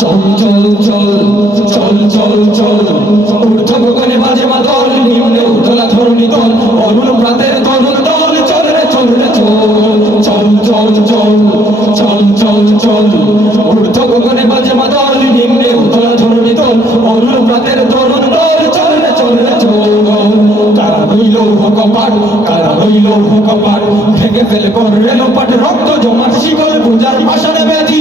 চল চল চল চল চল। চল ঊর্ধ্ব গগনে বাজে মাদল, নিম্নে উতলা ধরণী দল। অরুণ প্রাতের তরুণ দল, চল রে চল রে, চল। চল চল চল চল চল। ঊর্ধ্ব গগনে বাজে মাদল, নিম্নে উতলা ধরণী দল। অরুণ প্রাতের তরুণ দল, চল রে চল রে, চল। কারা রইল ভোকপাট কারা রইল ভোকপাট ভেঙে ফেলে কর রক্ত জমাট, শিকল পূজার পাশানে ব্যাধি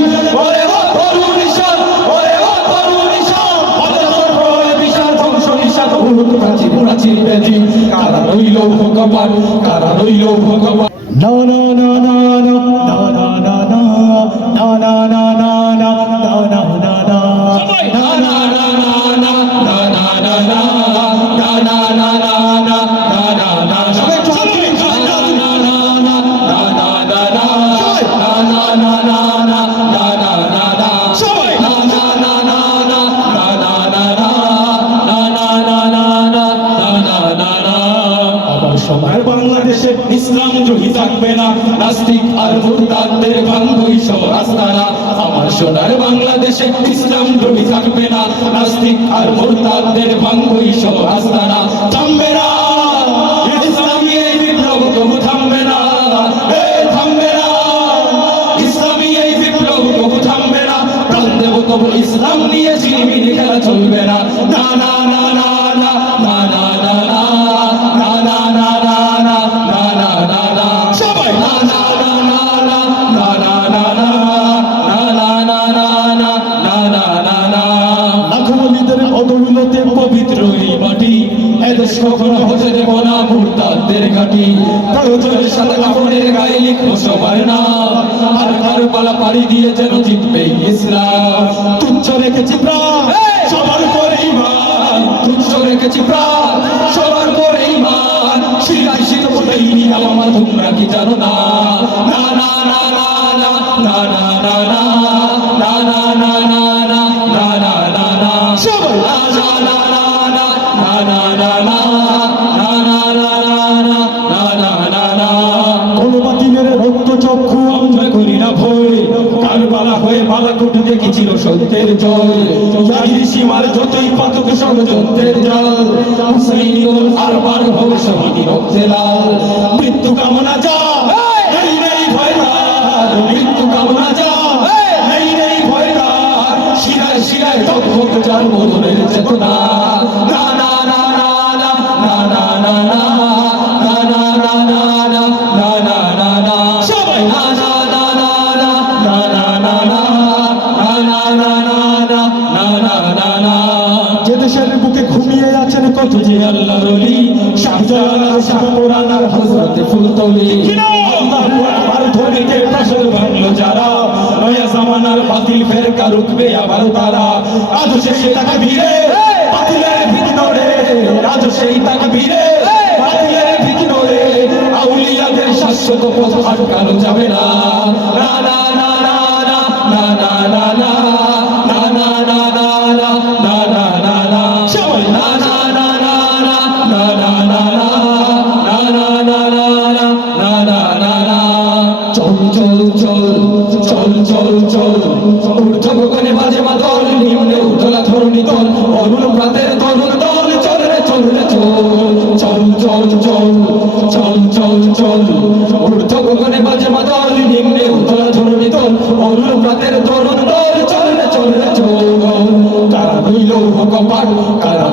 ব্যাধি কারা রইল ভগবান কারা রইল ভগবান না না না না না না না না না না no থাকবে না। নাস্তিক আর মুরতাদদের বান্ধবীস রাস্তারা। আমার সোনার বাংলাদেশে ইসলাম ডুবি থাকবে না। নাস্তিক আর মুরতাদদের বান্ধবীস রাস্তারা। থামবে না। ইসলাম নিয়ে ঝিলমিল খেলা চলবে না না না না না না এদেশ কখনো হতে দেব না মুরতাদের ঘাটি। প্রয়োজনের সাথে কাপড়ের গায়ে লিখব সবার নাম। আর কারবালা পাড়ি দিয়ে যেন জিতবে ইসলাম। তুচ্ছ রেখেছি প্রাণ, সবার করে ইমান তুচ্ছ রেখেছি প্রাণ, সবার করে ইমান শিলায় শীত বলেই নিলাম আমার তোমরা কি জানো না না না? না না দেখেছিল সত্যের জল। জাহির সীমার যতই পাতক ষড়যন্ত্রের জাল হুসাইনুল আরবার হোক শহীদ রক্তে লাল। মৃত্যু কামনা যা নেই নেই ভয় তার মৃত্যু কামনা যা নেই নেই ভয় তার শিরায় শিরায় তক্ষক যার মদনের চেতনা। শাহজালাল আর শাহপুরান আর হযরত ফুলতলি। আল্লাহু আকবার ধ্বনিতে প্রাসাদ ভাঙলো যারা। নয়া জামানার বাতিল আউলিয়াদের শাশ্বত পথ আটকানো যাবে না। চল চল চল চল চল। ঊর্ধ্ব গগনে বাজে মাদল নিম্নে উতলা ধরণী দল, অরুণ প্রাতের তরুণ দল। চল রে চল রে, চল চল চল চল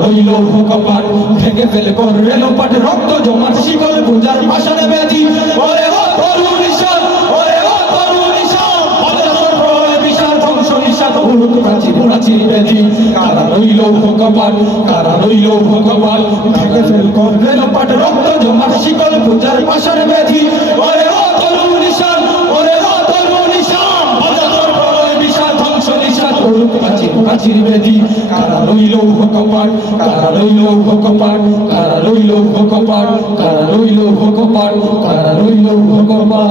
রইল ভোকপাট ভেঙে ফেলে কর রেলোপাট রক্ত জমাট, শিকল, পূজার পাশানে চিনতেছি, কারা রইল ভগবান, কারা রইল ভগবান? ঢেকে ফেল করলেন পাট রক্ত জমার শিকল, পূজার পাশের ব্যাধি ওরে ও তরু নিশান ওরে ও তরু নিশান বাজার প্রলয় বিশাল ধ্বংস নিশান করুক প্রাচীর প্রাচীর ব্যাধি কারা রইল ভগবান, কারা রইল ভগবান, কারা রইল ভগবান, কারা রইল ভগবান, কারা রইল ভগবান।